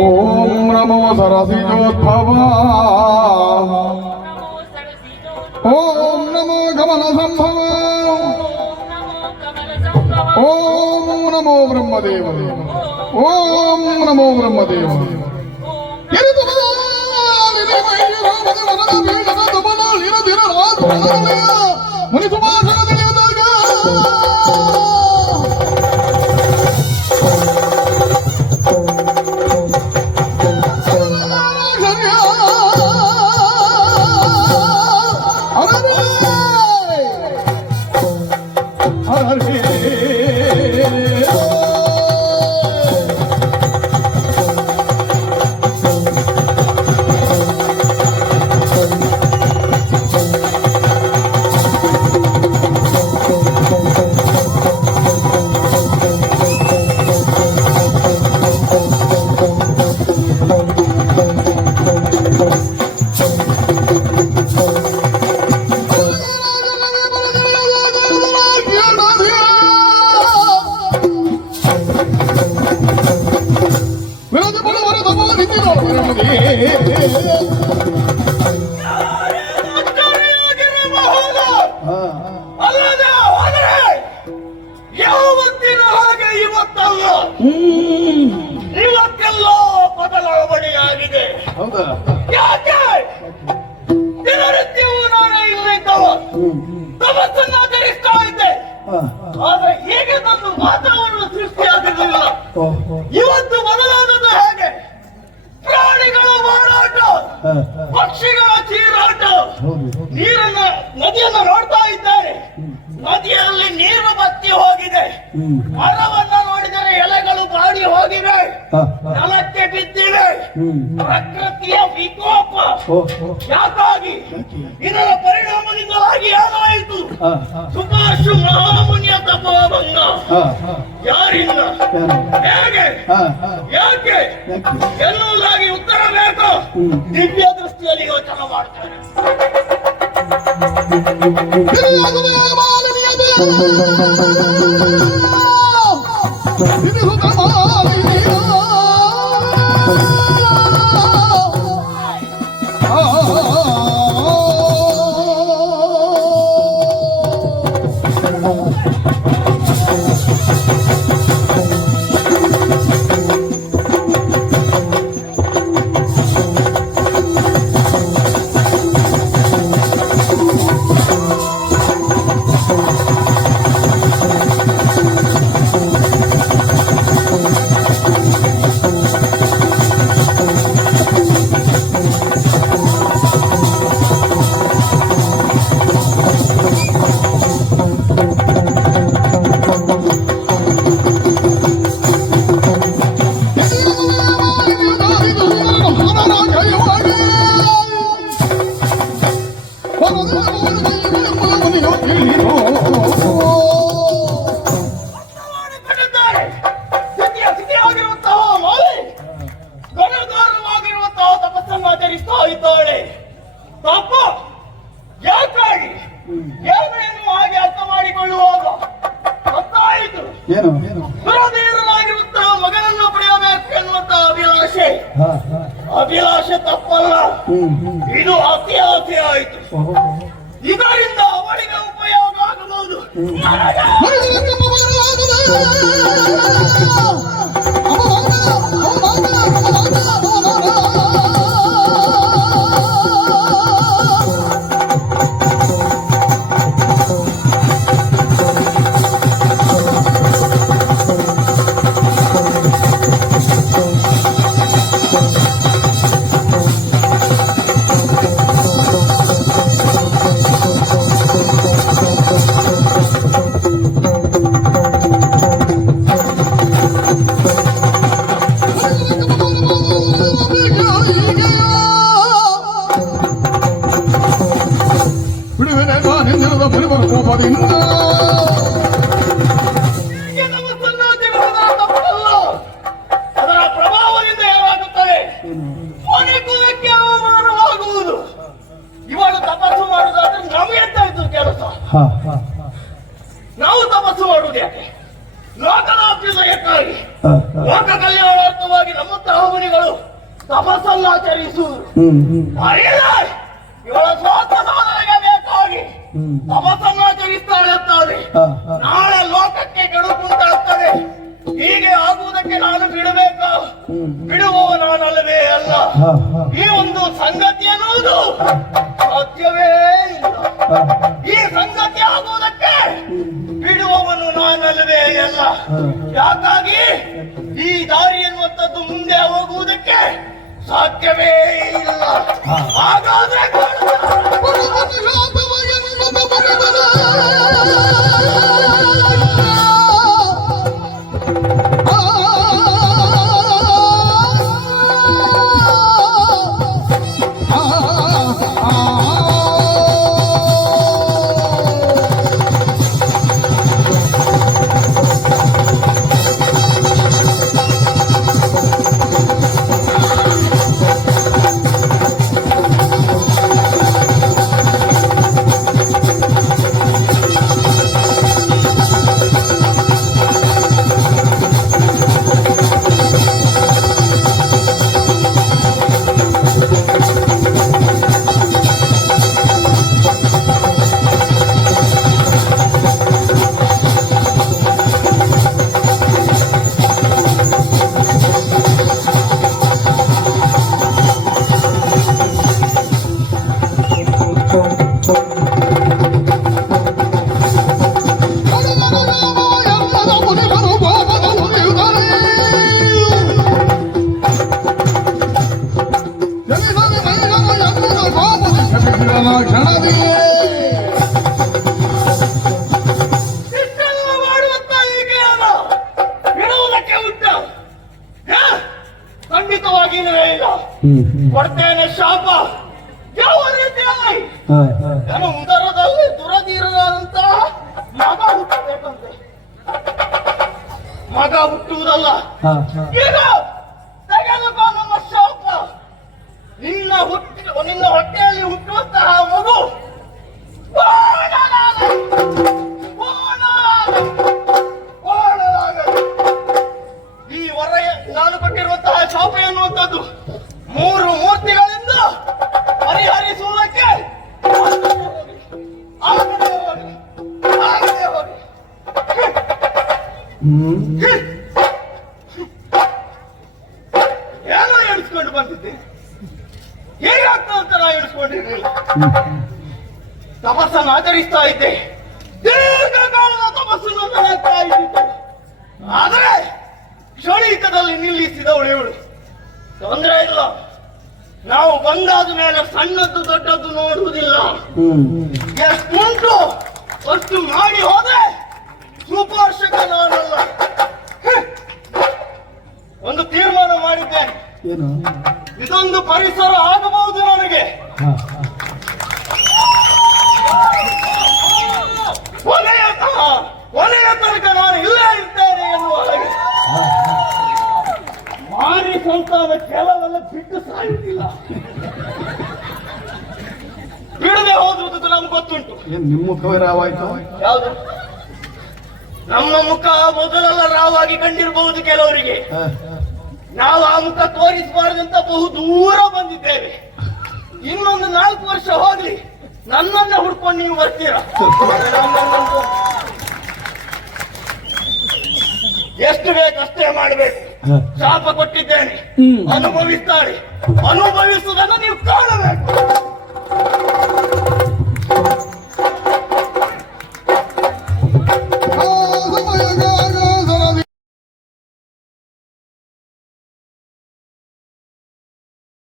ಓಂ ನಮೋ ಸರಸಿಜೋದ್ಭವ ಓಂ ನಮೋ ಕಮಲ ಸಂಭವ ಓಂ ನಮೋ ಬ್ರಹ್ಮದೇವ ಓಂ ನಮೋ ಬ್ರಹ್ಮದೇವ ಮುನಿ ಸುಭಾಷಣ ತಿಳಿಯುವುದಾಗ ಯಾವತ್ತಿನ ಹಾಗೆ ಇವತ್ತಲ್ಲ, ಇವತ್ತೆಲ್ಲ ಬದಲಾವಣೆಯಾಗಿದೆ. ಯಾಕೆ ದಿನನಿತ್ಯವೂ ನಾನೇ ಇಲ್ಲಿದ್ದವ ತಪಸ್ಸನ್ನ ಆಚರಿಸ್ತಾ ಇದ್ದೆ, ಆದ್ರೆ ಹೀಗೆ ನನ್ನ ವಾತಾವರಣ ಸೃಷ್ಟಿಯಾಗಿರಲಿಲ್ಲ. ಇವತ್ತು ಬದಲಾದದ್ದು ಹೇಗೆ? ಪ್ರಾಣಿಗಳ ಓಡಾಟ, ಪಕ್ಷಿಗಳ ಚೀರಾಟ, ನೀರನ್ನ ನದಿಯನ್ನು ನೋಡ್ತಾ ಇದ್ದಾರೆ. ನದಿಯಲ್ಲಿ ನೀರು ಬತ್ತಿ ಹೋಗಿದೆ, ಮರವನ್ನ ನೋಡಿದರೆ ಎಲೆಗಳು ಬಾಡಿ ಹೋಗಿವೆ, ನೆಲಕ್ಕೆ ಬಿದ್ದಿವೆ. ಪ್ರಕೃತಿಯ ವಿಕೋಪ. ಯಾಕಾಗಿ? ಇದರ ಪರಿಣಾಮದಿಂದಾಗಿ ಏನಾಯಿತು? ಸುಭಾಷ್ ಮಹಾಮುನಿಯ ತಪೋಭಂಗ. ಯಾರಿಂದ? ಹೇಗೆ? ಯಾಕೆ ಎನ್ನುವುದಾಗಿ ಉತ್ತರ ಬೇಕು. ದಿವ್ಯ ದೃಷ್ಟಿಯಲ್ಲಿ ಯೋಚನೆ ಮಾಡ್ತಾರೆ. ಮಗನನ್ನು ಪಡೆಯಬೇಕು ಎನ್ನುವಂತಹ ಅಭಿಲಾಷೆ, ಅಭಿಲಾಷೆ ತಪ್ಪಲ್ಲ, ಇದು ಅತಿ ಆಯಿತು. ಇದರಿಂದ ಅವಳಿಗೆ ಉಪಯೋಗ ಆಗಬಹುದು. ಅದರ ಪ್ರಭಾವದಿಂದ ಏನಾಗುತ್ತದೆ? ಮನೆಗುಲಕ್ಕೆ ಅವಮಾನವಾಗುವುದು. ಇವಳು ತಪಸ್ಸು ಮಾಡುವುದಾದ್ರೆ ನಮಗೆ ಇದ್ದು ಕೆಲಸ. ನಾವು ತಪಸ್ಸು ಮಾಡುವುದು ಯಾಕೆ? ಲೋಕದ ಅಭ್ಯುದಯಕ್ಕಾಗಿ, ಲೋಕ ಲೋಕ ಕಲ್ಯಾಣಾರ್ಥವಾಗಿ ನಮ್ಮಂತಹ ಮುನಿಗಳು ತಪಸ್ಸನ್ನು ಆಚರಿಸುವುದು ಇವಳ ಸ್ವಾರ್ಥ ಸಾಧನೆಗೆ ಬೇಕಾಗಿ ತಪಸ್ಸನ್ನು ಆಚರಿಸ್ತಾಳೆ ಅಂತಾದ್ರೆ ನಾಳೆ ಲೋಕಕ್ಕೆ ಕೆಡುಕುಂಟಾಗ್ತದೆ. ಹೀಗೆ ಆಗುವುದಕ್ಕೆ ನಾನು ಬಿಡಬೇಕಾ? ಬಿಡುವವ ನಾನಲ್ಲವೇ ಅಲ್ಲ. ಈ ಒಂದು ಸಂಗತಿ ಎನ್ನುವುದು ಸಾಧ್ಯವೇ ಇಲ್ಲ. ಈ ಸಂಗತಿ ಆಗುವುದಕ್ಕೆ ಬಿಡುವವನು ನಾನಲ್ಲವೇ ಅಲ್ಲ. ಯಾಕಾಗಿ ಈ ದಾರಿ ಎನ್ನುವಂಥದ್ದು ಮುಂದೆ ಹೋಗುವುದಕ್ಕೆ ಸಾಧ್ಯವೇ ಇಲ್ಲ. ಹಾಗಾದ್ರೆ ಕೊಡ್ತೇನೆ ಶಾಪ. ಯಾವ ರೀತಿಯಾಗಿ ನಾನು ಉದರದಲ್ಲಿ ದುರದಿರದಂತಹ ಮಗ ಹುಟ್ಟಬೇಕಂತೆ. ಮಗ ಹುಟ್ಟುವುದಲ್ಲ, ಈಗ ತೆಗೆದುಕೋ ನಮ್ಮ ಶಾಪ. ನಿನ್ನ ಹೊಟ್ಟೆಯಲ್ಲಿ ಹುಟ್ಟುವಂತಹ ಮಗು ಈ ವರ ನಾನು ಕೊಟ್ಟಿರುವಂತಹ ಶಾಪ ಎನ್ನುವಂಥದ್ದು 3 ಮೂರ್ತಿಗಳಿಂದ ಪರಿಹರಿಸುವುದಕ್ಕೆ ಆಗದೆ ಹೋಗಿ. ಏನೋ ಎಣಿಸ್ಕೊಂಡು ಬಂದಿದ್ದೆ, ಹೇಗಾಗ್ತದೆ ಅಂತ ನಾ ಎಣಿಸ್ಕೊಂಡಿರ್ಲಿಲ್ಲ. ತಪಸ್ಸನ್ನು ಆಚರಿಸ್ತಾ ಇದ್ದೆ, ದೀರ್ಘಕಾಲದ ತಪಸ್ಸನ್ನು ನಡೆಸ್ತಾ ಇದ್ದಿದ್ದೆ. ಆದರೆ ಕ್ಷಣಿಕದಲ್ಲಿ ನಿಲ್ಲಿಸಿದವಳು ಇವಳು. ತೊಂದರೆ ಇಲ್ಲ, ನಾವು ಬಂದಾದ ಮೇಲೆ ಸಣ್ಣದ್ದು ದೊಡ್ಡದ್ದು ನೋಡುವುದಿಲ್ಲ. ಎಷ್ಟುಂಟು ಅಷ್ಟು ಮಾಡಿ ಹೋದ್ರೆ ಸುಪೋಷಕ ನಾನಲ್ಲ. ಒಂದು ತೀರ್ಮಾನ ಮಾಡಿದ್ದೇನೆ, ಇದೊಂದು ಪರಿಸರ ಆಗಬಹುದು ನನಗೆ. ಕೊನೆಯ ತನಕ ನಾನು ಇಲ್ಲೇ ಇರ್ತೇನೆ ಎನ್ನುವ ಹಾಗೆ. ಮಾರಿ ಸಂತಾನ ಕೆಲವೆಲ್ಲ ಬಿಟ್ಟು ಸಾಯುವುದಿಲ್ಲ. ಬಿಡದೆ ಹೋದುದು ನಮ್ಗೆ ಗೊತ್ತುಂಟು. ನಿಮ್ಮ ಮುಖವೇ ರಾವಾಯ್ತು. ಯಾವುದು? ನಮ್ಮ ಮುಖ ಮೊದಲೆಲ್ಲ ರಾವಾಗಿ ಕಂಡಿರಬಹುದು ಕೆಲವರಿಗೆ. ನಾವು ಆ ಮುಖ ತೋರಿಸಬಾರದಂತ ಬಹು ದೂರ ಬಂದಿದ್ದೇವೆ. ಇನ್ನೊಂದು 4 ವರ್ಷ ಹೋಗ್ಲಿ, ನನ್ನನ್ನ ಹುಡ್ಕೊಂಡು ನೀವು ಬರ್ತೀರಾ? ಎಷ್ಟು ಬೇಕಷ್ಟೇ ಮಾಡಬೇಕು. ಶಾಪ ಕೊಟ್ಟಿದ್ದೇನೆ, ಅನುಭವಿಸ್ತಾಳೆ. ಅನುಭವಿಸುವುದಕ್ಕೆ